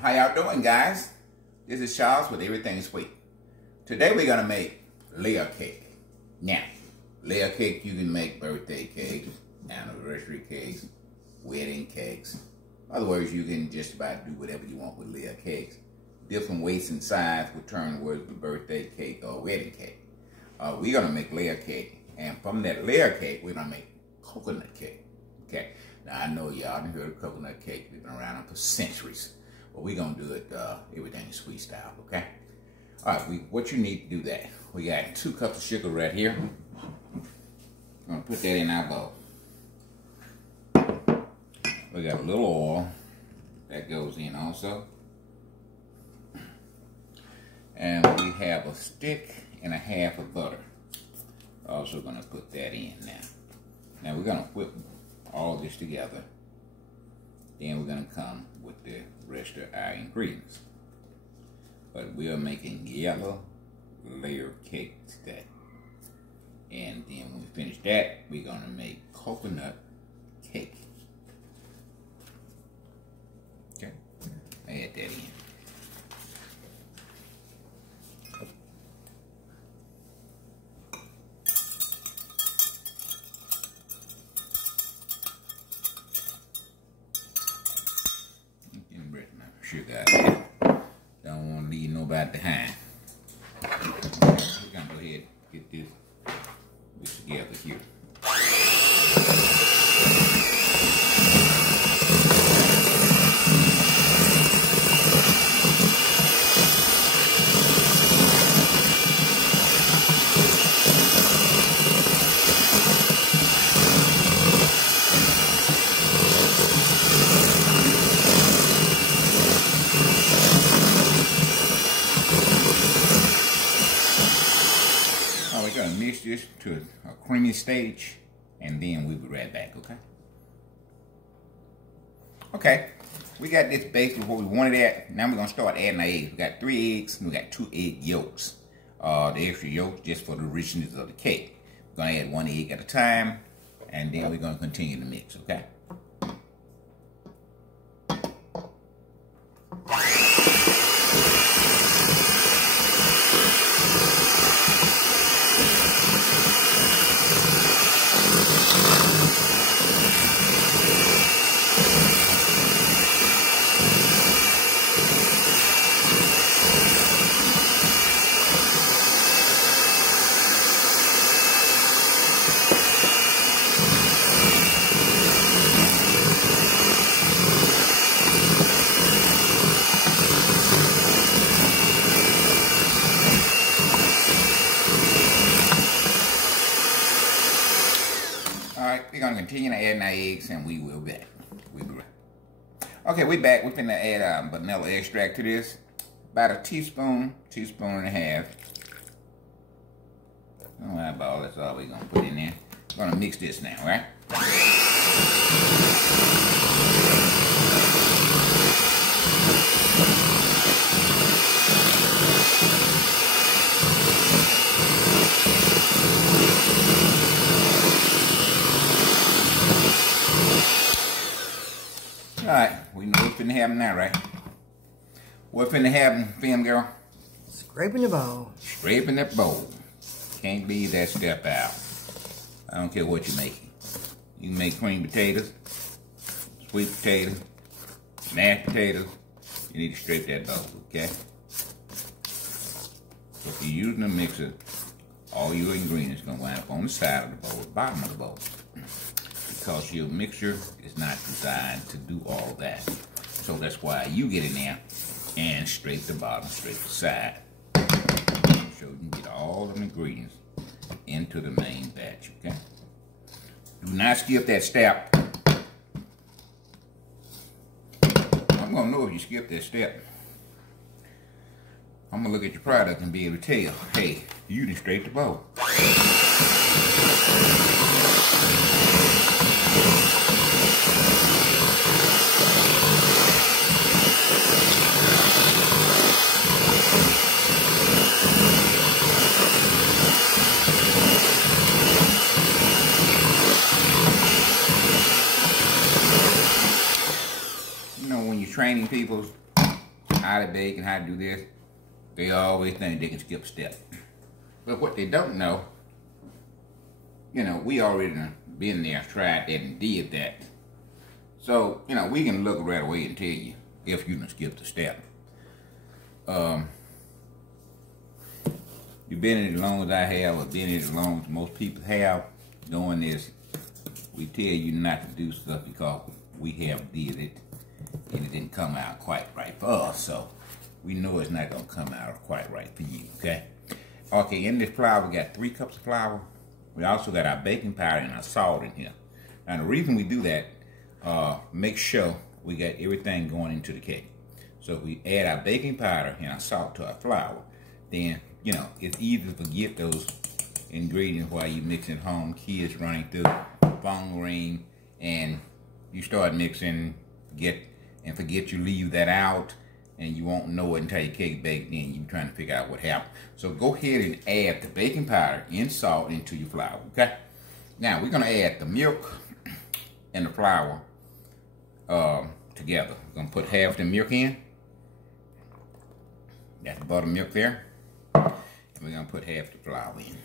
How y'all doing, guys? This is Charles with Everything Sweet. Today we're gonna make layer cake. Now, layer cake, you can make birthday cakes, anniversary cakes, wedding cakes. In other words, you can just about do whatever you want with layer cakes. Different weights and sizes will turn the words to birthday cake or wedding cake. We're gonna make layer cake, and from that layer cake, we're gonna make coconut cake. Okay. Now I know y'all done heard of coconut cake. We've been around for centuries. But we're gonna do it Everything Sweet style, okay? All right, what you need to do that. We got 2 cups of sugar right here. I'm gonna put that in our bowl. We got a little oil that goes in also. And we have a stick and a half of butter. Also gonna put that in now. Now we're gonna whip all this together. Then we're gonna come with the rest of our ingredients. But we are making yellow layer cake today. And then when we finish that, we're gonna make coconut cake. Okay, add that in. Sugar out there. Don't want to leave nobody behind. We're gonna go ahead and get this together here. We're gonna mix this to a creamy stage, and then we'll be right back, okay? Okay, we got this basically what we wanted at. Now we're gonna start adding our eggs. We got 3 eggs, and we got 2 egg yolks. The extra yolks just for the richness of the cake. We're gonna add 1 egg at a time, and then we're gonna continue to mix, okay? We're gonna continue to add our eggs, and we will be back. We'll be right. Okay, we back. We're finna add vanilla extract to this. About a teaspoon and a half. Don't worry about all that's all we're gonna put in there. We're gonna mix this now, right? Alright, we know what's finna happen now, right? What's finna happen, film girl? Scraping the bowl. Scraping that bowl. Can't leave that step out. I don't care what you're making. You can make cream potatoes, sweet potatoes, mashed potatoes. You need to scrape that bowl, okay? So if you're using a mixer, all your ingredients are gonna wind up on the side of the bowl, the bottom of the bowl. Because your mixture is not designed to do all that. So that's why you get in there and scrape the bottom, scrape the side. So you can get all the ingredients into the main batch, okay? Do not skip that step. I'm gonna know if you skip that step. I'm gonna look at your product and be able to tell, hey, you didn't scrape the bowl. You know, when you're training people, how to bake and how to do this, they always think they can skip a step. But what they don't know, you know, we already been there, tried that, and did that. So, you know, we can look right away and tell you if you can skip the step. You've been in it as long as I have, or been in it as long as most people have doing this. We tell you not to do stuff because we have did it and it didn't come out quite right for us. So we know it's not going to come out quite right for you, okay? Okay, in this flour, we got 3 cups of flour. We also got our baking powder and our salt in here. Now, the reason we do that, make sure we got everything going into the cake. So if we add our baking powder and our salt to our flour, then, you know, it's easy to forget those ingredients while you mixing home, kids running through, phone ring, and you start mixing, forget you leave that out, and you won't know it until your cake baked, then you're trying to figure out what happened. So go ahead and add the baking powder and salt into your flour, okay? Now, we're going to add the milk and the flour together. We're going to put half the milk in. That's the buttermilk there. And we're going to put half the flour in.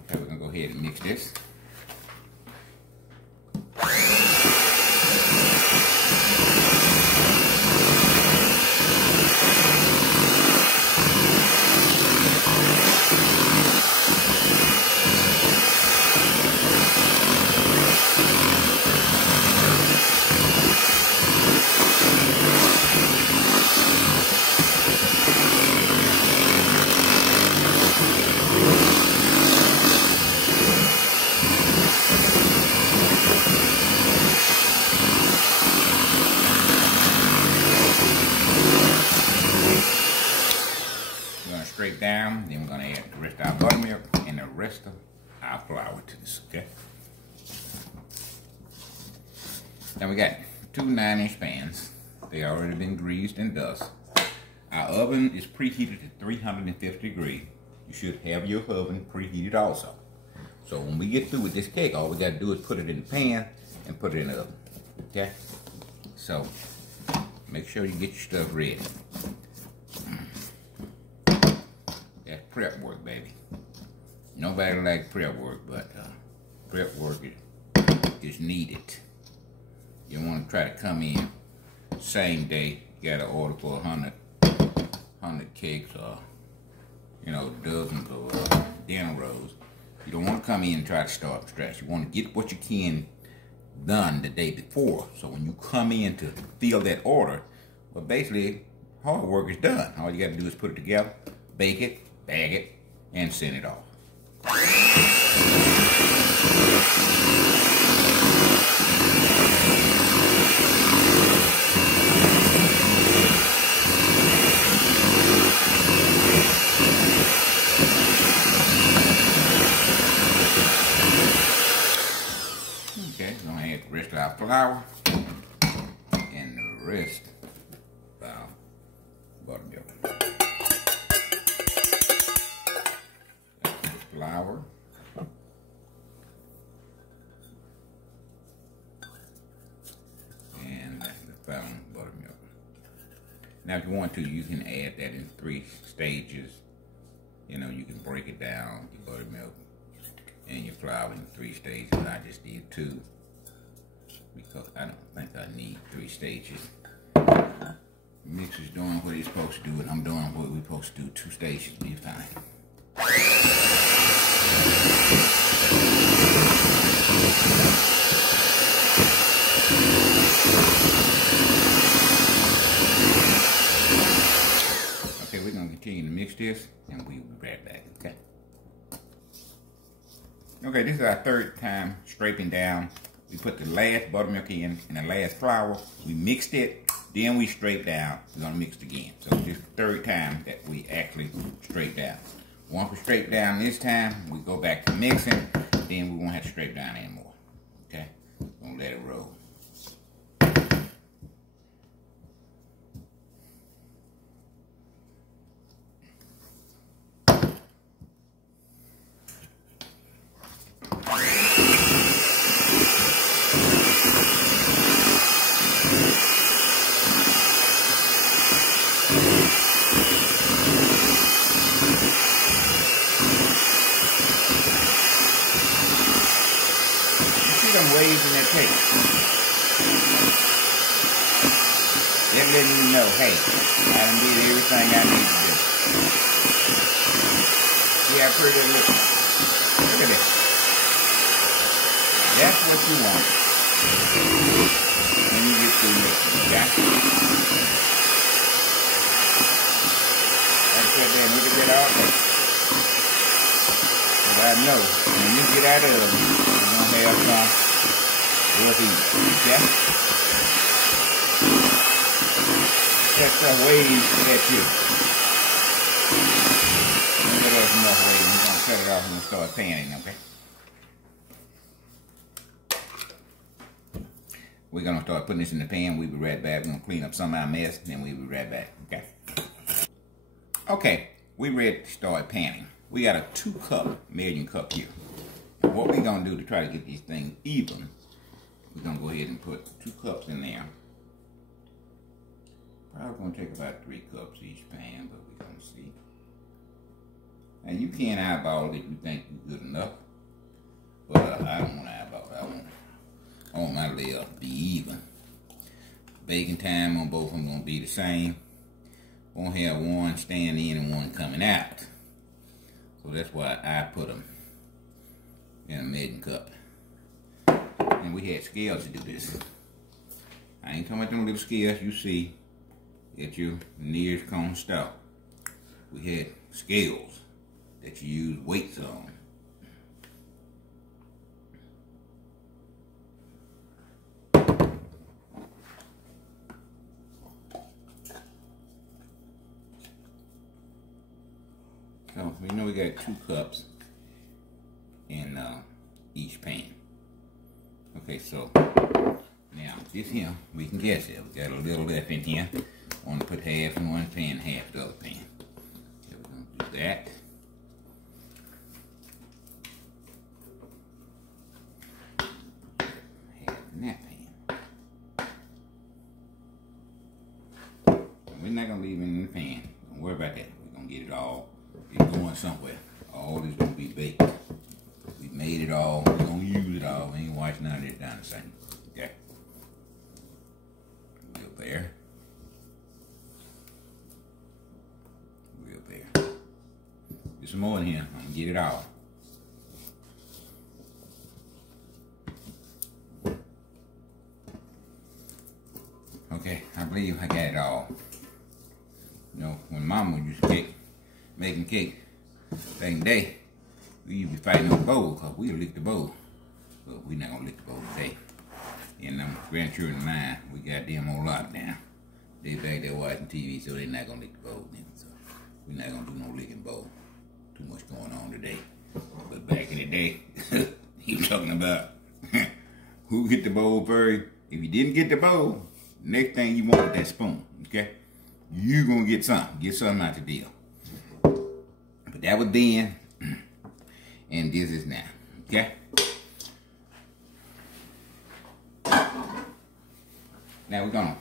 Okay, we're going to go ahead and mix this. Straight down, then we're going to add the rest of our buttermilk and the rest of our flour to this, okay? Now we got 2 9-inch pans. They already been greased and dust. Our oven is preheated to 350 degrees. You should have your oven preheated also. So when we get through with this cake, all we got to do is put it in the pan and put it in the oven, okay? So make sure you get your stuff ready. That's prep work, baby. Nobody likes prep work, but prep work is needed. You want to try to come in same day. You got to order for 100 cakes or, you know, dozens of dinner rolls. You don't want to come in and try to start from scratch. You want to get what you can done the day before. So when you come in to fill that order, well, basically, hard work is done. All you got to do is put it together, bake it, bag it, and send it off. Okay, we're going to add the rest of our flour and the rest of our buttermilk. Flour, and that's the found buttermilk. Now if you want to, you can add that in 3 stages. You know, you can break it down, your buttermilk and your flour in 3 stages. I just did 2 because I don't think I need 3 stages. Mix is doing what he's supposed to do, and I'm doing what we're supposed to do. 2 stages will be fine. Okay, we're going to continue to mix this, and we'll be right back, okay? Okay, this is our 3rd time scraping down. We put the last buttermilk in and the last flour. We mixed it, then we scraped down. We're going to mix it again. So this is the 3rd time that we actually scrape down. Once we scrape down this time, we go back to mixing, then we won't have to scrape down anymore. Okay? We're going to let it roll. some waves in that cake. They're letting you know, hey, I done did everything I need to do. See how pretty that looks? Look at that. That's what you want. When you get through mixing, okay? I sit there and look at that all day. Because I know when you get out of it, you're going to have some worth eating, okay? That stuff waves at you. Look at that enough wave. We're going to cut it off and start panning, okay? We're going to start putting this in the pan. We'll be right back. We're going to clean up some of our mess, then we'll be right back, okay? Okay, we're ready to start panning. We got a 2-cup measuring cup here. What we're going to do to try to get these things even, we're going to go ahead and put 2 cups in there. Probably going to take about 3 cups each pan, but we're going to see. And you can eyeball it if you think you're good enough. But I don't want to eyeball it. I want my layer to be even. Baking time on both of them going to be the same. Won't have one staying in and one coming out. So that's why I put them in a measuring cup. And we had scales to do this. I ain't talking about them little scales you see at your nearest corner store. We had scales that you use weights on. So we know we got 2 cups in each pan. Okay, so now this here we can guess it. We got a little left in here. I want to put half in one pan, half the other pan. So we're going to do that. Half in that pan. And we're not going to leave it in the pan. Don't worry about that. We're going to get it all. It's going somewhere. All is going to be baked. We made it all. We're going to use it all. We ain't washing none of this down the sink. Okay. Real there. Real there. There's some more in here. I'm going to get it all. Okay. I believe I got it all. You know, when Mama used to making cake back in the day, we used to be fighting over the bowl because we lick the bowl. But we're not going to lick the bowl today. And them grandchildren of mine, we got them on lockdown. They back there watching TV, so they're not going to lick the bowl then. So we're not going to do no licking bowl. Too much going on today. But back in the day, he was talking about who get the bowl first. If you didn't get the bowl, next thing you want is that spoon, okay? You going to get something. Get something out the deal. But that was then, and this is now, okay? Now we're gonna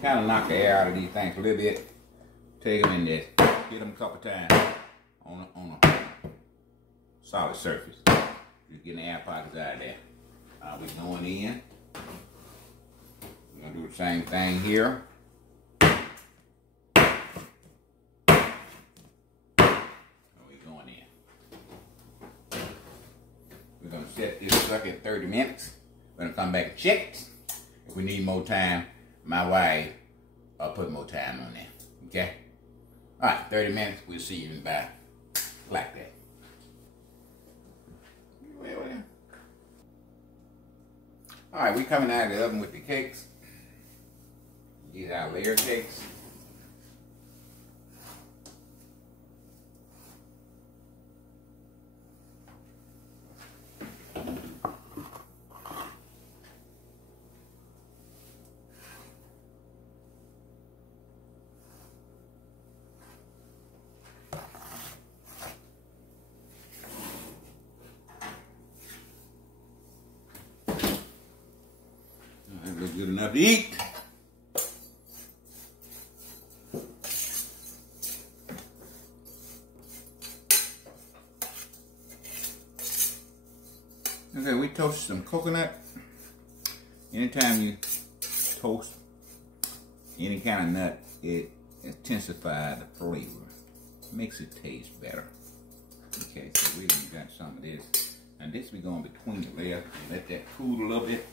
kind of knock the air out of these things a little bit. Take them in there, hit them a couple times on a solid surface. Just getting the air pockets out of there. We're going in. We're gonna do the same thing here. We're going to set this sucker at 30 minutes. We're going to come back and check it. If we need more time, my wife will put more time on there. Okay? All right, 30 minutes. We'll see you in about like that. All right, we're coming out of the oven with the cakes. These are our layer cakes. Looks good enough to eat. Okay, we toasted some coconut. Anytime you toast any kind of nut, it intensifies the flavor. Makes it taste better. Okay, so we got some of this. And this we go in between the layers. Let that cool a little bit.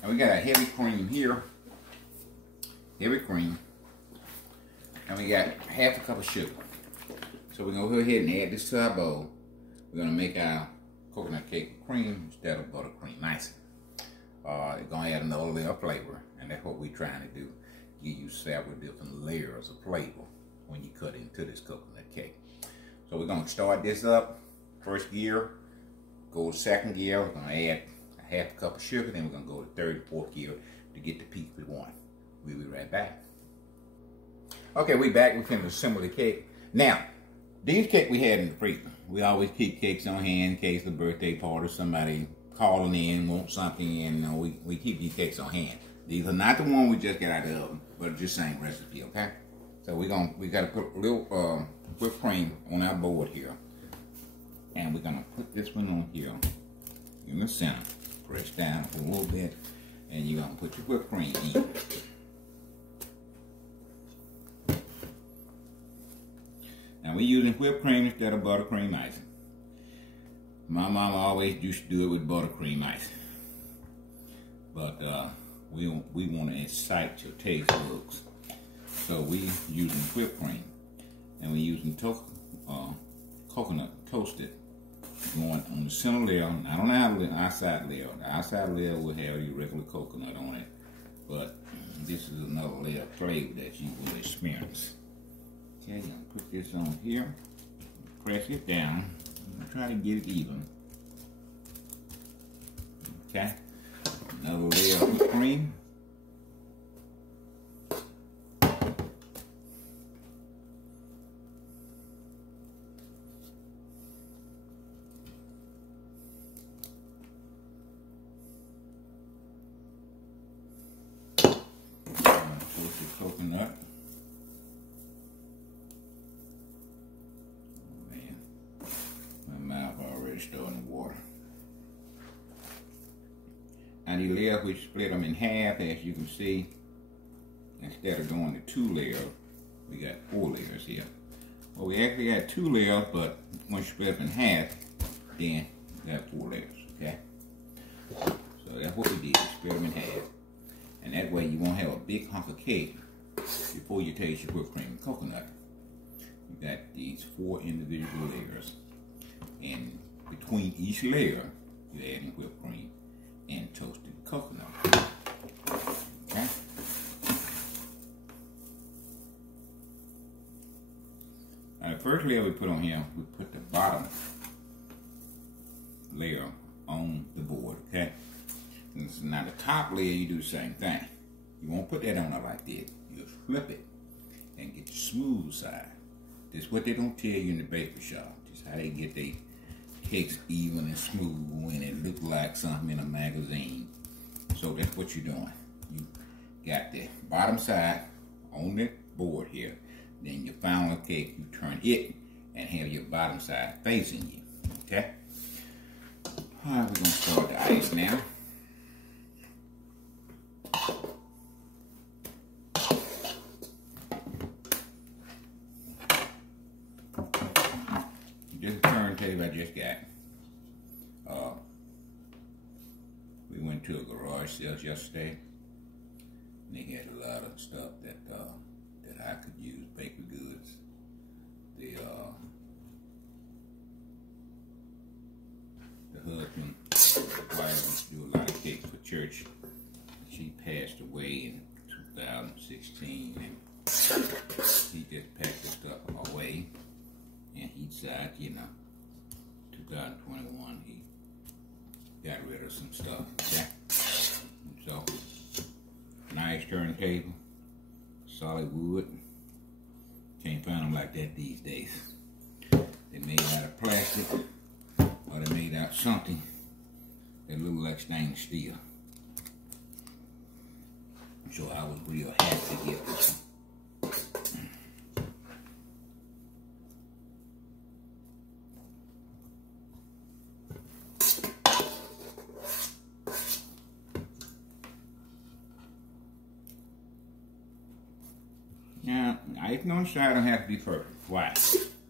And we got a heavy cream here. Heavy cream. And we got half a cup of sugar. So we're going to go ahead and add this to our bowl. We're going to make our coconut cake with cream instead of buttercream icing. It's going to add another layer of flavor. And that's what we're trying to do. Give you several different layers of flavor when you cut into this coconut cake. So we're going to start this up. First gear. Go to second gear. We're going to add a half a cup of sugar. Then we're going to go to third and fourth gear to get the peak we want. We'll be right back. Okay, we back. We can assemble the cake. Now, these cakes we had in the freezer. We always keep cakes on hand in case of a birthday party, somebody calling in, want something, and we keep these cakes on hand. These are not the one we just got out of the oven, but just same recipe, okay? So we got to put a little whipped cream on our board here, and we're gonna put this one on here in the center. Press down a little bit, and you're gonna put your whipped cream in. Now we're using whipped cream instead of buttercream icing. My mama always used to do it with buttercream icing. But we want to incite your taste buds. So we using whipped cream. And we're using coconut toasted going on the center layer, not on the outside layer. The outside layer will have your regular coconut on it. But this is another layer of flavor that you will experience. Okay, I'm gonna put this on here, press it down, and try to get it even. Okay, another layer of whipped cream. Toasted coconut. Starting to water. And the layers, we split them in half, as you can see. Instead of going to 2 layers, we got 4 layers here. Well, we actually got 2 layers, but once you split them in half, then we got 4 layers, okay? So that's what we did, split them in half. And that way you won't have a big hunk of cake before you taste your whipped cream and coconut. You got these 4 individual layers. And between each layer, you're adding whipped cream and toasted coconut. Okay? Now the first layer we put on here, we put the bottom layer on the board, okay? And so now the top layer, you do the same thing. You won't put that on there like this. You'll flip it and get the smooth side. This is what they don't tell you in the bakery shop. This is how they get their cakes even and smooth when it look like something in a magazine. So that's what you're doing. You got the bottom side on the board here. Then your final cake, you turn it and have your bottom side facing you. Okay? Alright, we're gonna start the ice now. Just a turntable I just got. We went to a garage sale yesterday, and they had a lot of stuff that I could use, bakery goods. The husband, the wife, do a lot of cakes for church. She passed away in 2016, and he just packed the stuff away. And he decided, 2021, he got rid of some stuff. Okay? And so, nice turntable, solid wood. Can't find them like that these days. They're made out of plastic, or they're made out of something that look like stainless steel. So I was real happy to get this one. icing on the side don't have to be perfect. Why?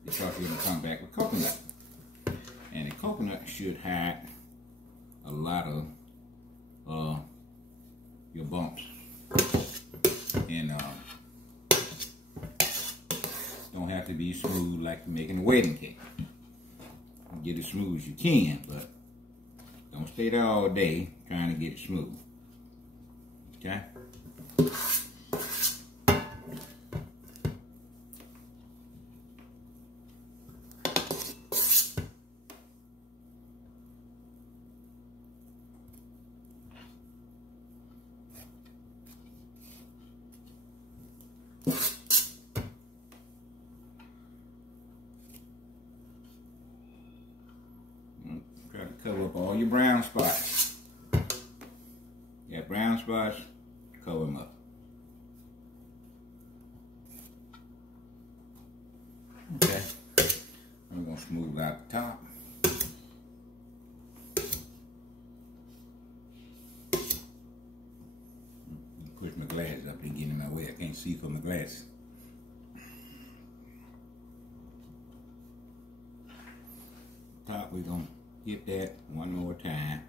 Because we're gonna come back with coconut. And the coconut should hide a lot of your bumps. And don't have to be smooth like making a wedding cake. Get it smooth as you can, but don't stay there all day trying to get it smooth. Okay? Try to cover up all your brown spots. You got brown spots, cover them up. Okay. I'm going to smooth out the top. Push my glasses up and get in my way. I can't see from my glasses. Top, we're going to hit that one more time.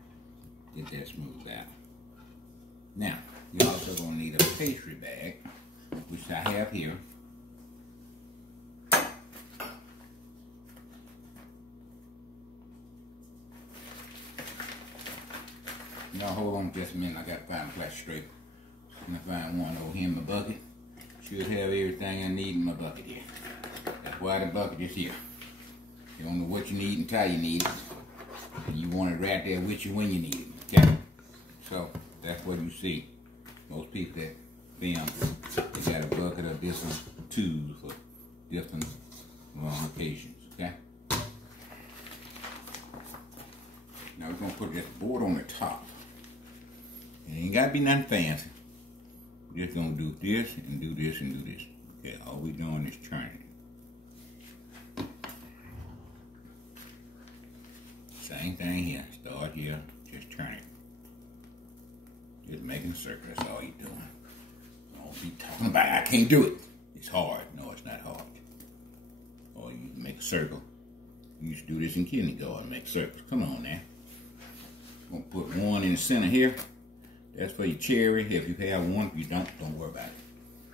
Get that smoothed out. Now, you're also going to need a pastry bag, which I have here. Now, hold on just a minute. I got to find a plastic straight. I'm going to find one over here in my bucket. Should have everything I need in my bucket here. That's why the bucket is here. You don't know what you need until you need it. And you want it right there with you when you need it. Okay? So, that's what you see. Most people that film, they got a bucket of different tubes for different occasions. Okay? Now we're going to put this board on the top. It ain't got to be nothing fancy. We're just going to do this and do this and do this. Okay, all we're doing is turning. Same thing here. Start here, just turn it. Just making a circle, that's all you're doing. Don't be talking about it. I can't do it. It's hard. No, it's not hard. Or you make a circle. You used to do this in kindergarten, make circles. Come on now. I'm going to put one in the center here. That's for your cherry. If you have one, if you don't worry about it.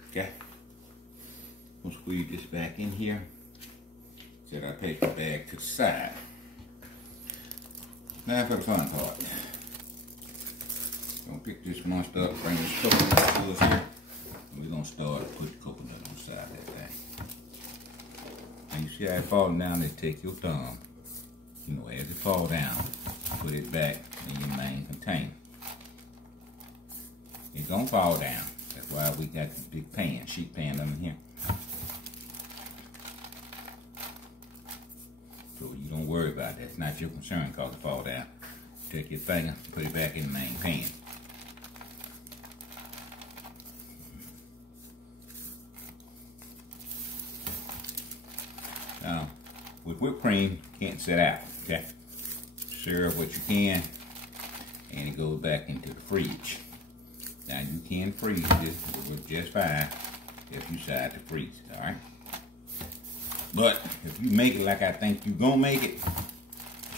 Okay? We'll squeeze this back in here. Set our paper bag to the side. Now for the fun part. Gonna pick this monster up, bring this coconut to us here. And we're gonna start to put the coconut on the side of that thing. And you see how it falling down, then take your thumb. You know, as it fall down, put it back in your main container. It's gonna fall down. That's why we got the big pan, sheet pan under here. So you don't worry about that. It's not your concern because it fall down. Take your finger, put it back in the main pan. Now, with whipped cream, can't set out, okay? Serve what you can, and it goes back into the fridge. Now, you can freeze this, it works just fine if you decide to freeze it, all right? But if you make it like I think you're gonna make it,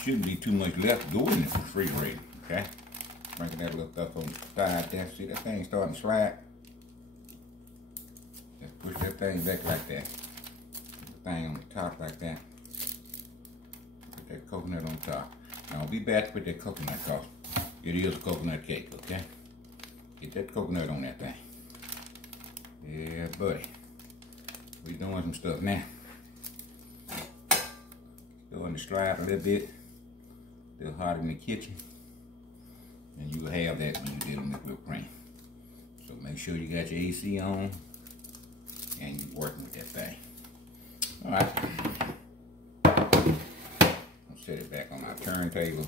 shouldn't be too much left to go in the refrigerator, okay? Bring that little stuff on the side there. See that thing starting to slide? Just push that thing back like that. Put the thing on the top like that. Put that coconut on top. Now be back with that coconut because it is a coconut cake, okay? Get that coconut on that thing. Yeah, buddy. We're doing some stuff now. Doing the stride a little bit. Still hot in the kitchen. And you will have that when you're dealing with whipped cream. So make sure you got your AC on and you're working with that thing. Alright. I'll set it back on my turntable.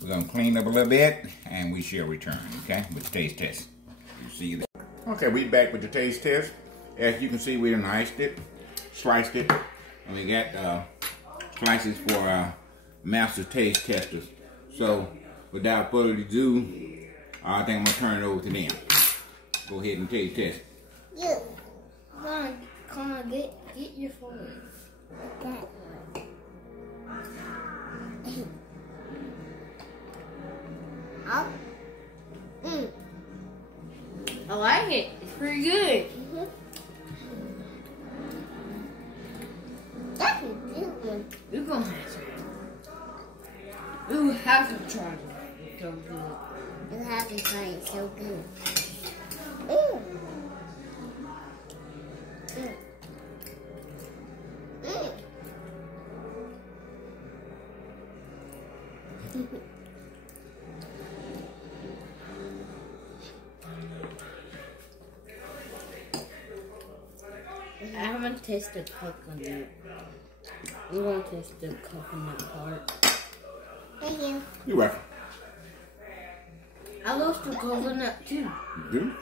We're going to clean up a little bit and we shall return, okay, with the taste test. We'll see you there. Okay, we're back with the taste test. As you can see, we done iced it, sliced it, and we got slices for our master taste testers. So, without further ado, I think I'm going to turn it over to them. Go ahead and taste test. You. Come on, get your phone. That one. Up. I like it. It's pretty good. That's a good one. You're gonna have to. You have to try it. It's so good. You have to try it. It's so good. I haven't tasted coconut. We want to taste the coconut part. Thank you. You're welcome. I love the coconut too. You do?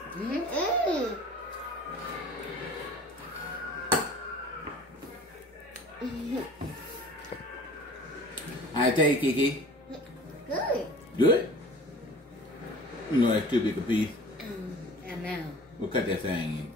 How you take, Kiki? Good. Good? You know that's too big a piece. And now. We'll cut that thing in.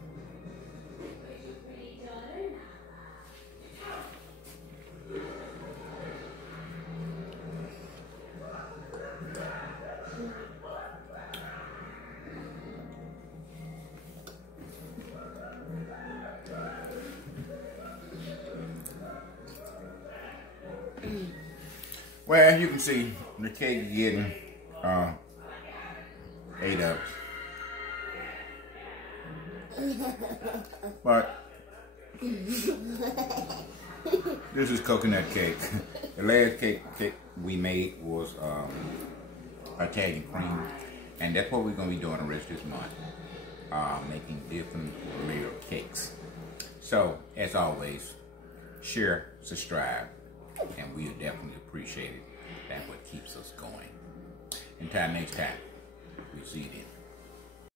Well, you can see the cake is getting ate up. But this is coconut cake. The last cake we made was Italian cream, and that's what we're going to be doing the rest of this month, making different layer cakes. So, as always, share, subscribe, and we'll definitely appreciate it. That's what keeps us going. Until next time, we'll see you then.